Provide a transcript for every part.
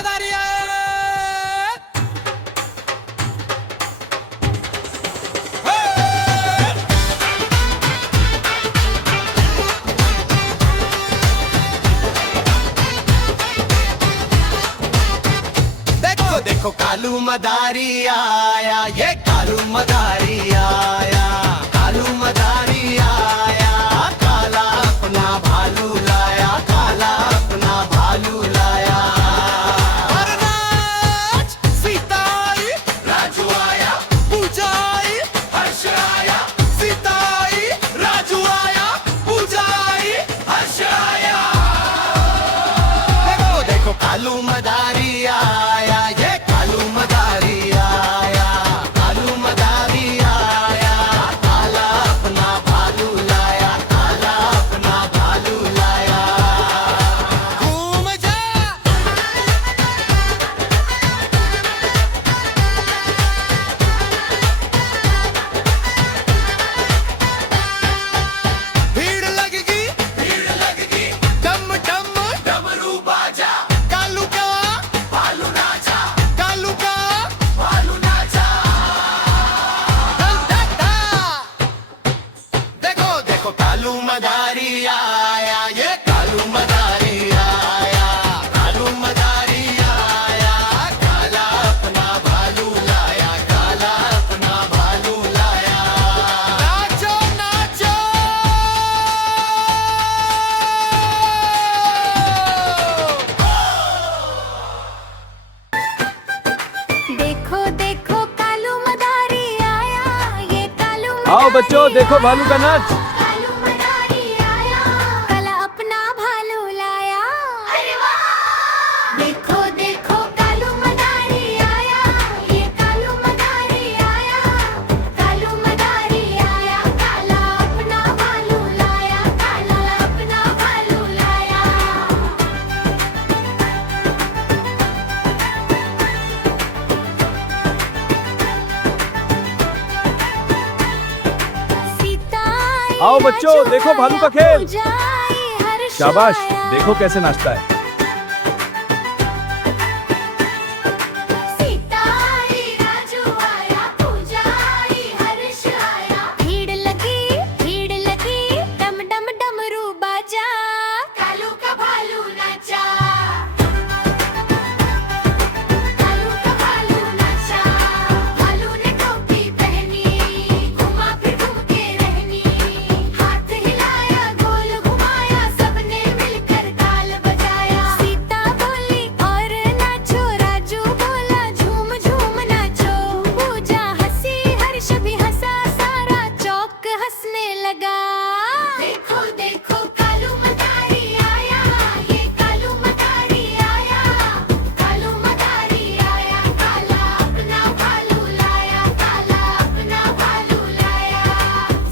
मदारी है। देखो देखो कालू मदारी आया, ये कालू मदारी आया, कालू मदारी आया, काला अपना भालू लाया, काला अपना भालू लाया। और नाच सीता आई, राजू आया, पूजा आई, हर्ष आया, सीता आई, राजू आया, पूजा आई, हर्ष आया। देखो देखो कालू मदारी आया, ये कालू मदारी आया, कालू मदारी आया, काला अपना भालू लाया, काला अपना भालू लाया। घूम जा भीड़ लगेगी, भीड़ लगेगी, डम डम डमरू बाजा, कालू का भालू नाचा, कालू का भालू नाचा। देखो देखो कालू मदारी आया, ये कालू मदारी आया, कालू मदारी आया, काला अपना भालू लाया, काला अपना भालू लाया। नाचो नाचो देखो देखो कालू मदारी आया, ये कालू आओ बच्चों, देखो भालू का नाच। कालू मदारी आया, काला अपना भालू लाया। अरे वाह! देखो देखो कालू मदारी आया, ये कालू मदारी आया, कालू मदारी आया, काला अपना भालू लाया, काला अपना भालू लाया। सीता आई, आओ बच्चों, राजू देखो भालू का आया, खेल। पूजा आई, हर्ष शाबाश, आया। देखो कैसे नाचता है। सीता आई, राजू आया, पूजा आई, हर्ष आया। भीड़ लगी, डम डम डमरू बाजा, कालू का भालू नाचा, कालू का भालू नाचा। भालू ने टोपी पहनी, घुमा फिर घूम के रहनी, हाथ हिलाया, गोल घुमाया, सबने मिलकर ताल बजाया। सीता बोली और नाचो, राजू बोला झूम झूम नाचो। पूजा हंसी, हर्ष भी हंसा, सारा चौक हंसने लगा। देखो देखो कालू मदारी आया, ये कालू मदारी आया, कालू मदारी आया, काला अपना भालू लाया, काला अपना भालू लाया।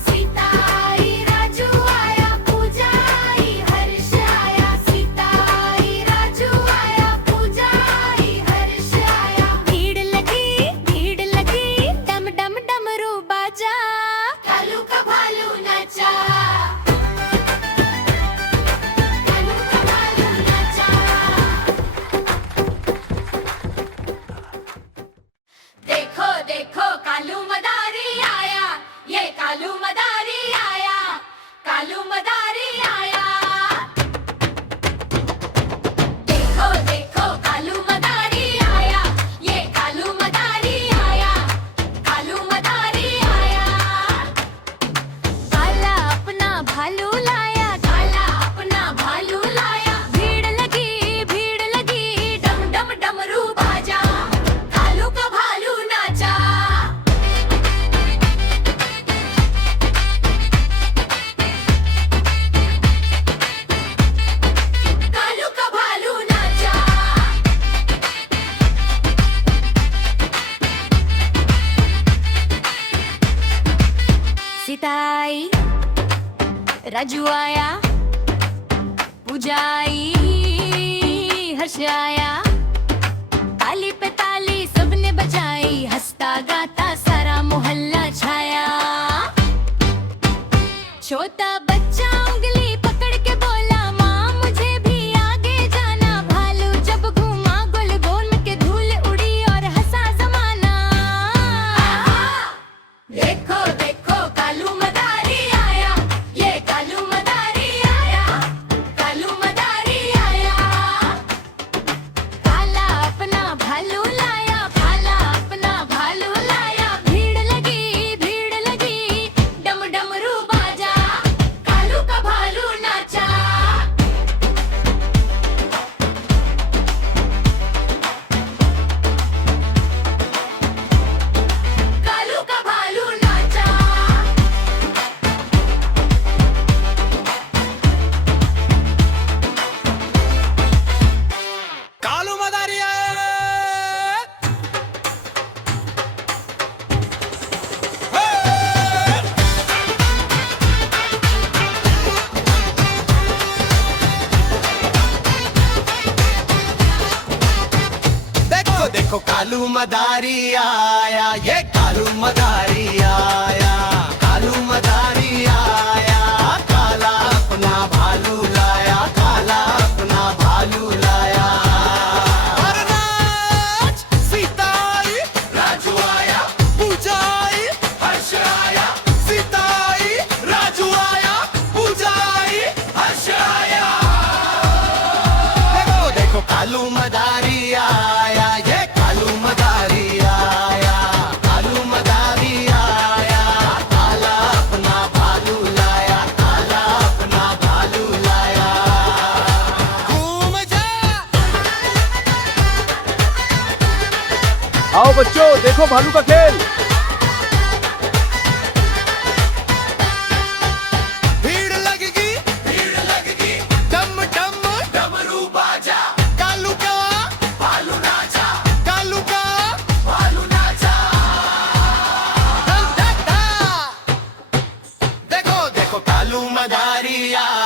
सीता आई, राजू आया, पूजा आई, हर्ष आया, सीता आई, राजू आया, पूजा आई, हर्ष आया। भीड़ लगी, डम डम डमरू बाजा, कालू का भालू नाचा, कालू का भालू नाचा। देखो देखो कालू मदारी आया, ये कालू मदारी आया, कालू मदारी आया। देखो देखो कालू मदारी आया, ये कालू मदारी आया, कालू मदारी आया। काला अपना भालू लाया, काला अपना भालू लाया। भीड़ लगी, डम डम डमरू बाजा, कालू का भालू नाचा। कालू का भालू नाचा। सीता आई, राजू आया, पूजा आई, हर्ष आया। ताली पे ताली सबने बजाई, हंसता गाता सारा मोहल्ला छाया। छोटा बच्चा उंगली पकड़ के बोला, माँ मुझे भी आगे जाना। भालू जब घूमा गोल देखो कालू मदारी आया, ये कालू मदारी आया, कालू मदारी आया, काला अपना भालू लाया, काला अपना भालू लाया। और नाच सीता आई, राजू आया, पूजा आई, हर्ष आया, सीता आई, राजू आया, पूजा आई, हर्ष आया। देखो देखो कालू मदारी आया, ये कालू मदारी आया, कालू मदारी आया, काला अपना भालू लाया, काला अपना भालू लाया। घूम जा आओ बच्चों देखो भालू का खेल। भीड़ लगेगी डम डम डमरू बाजा, कालू का भालू नाचा, कालू का भालू नाचा। डम डम डम। देखो देखो कालू मदारी आया,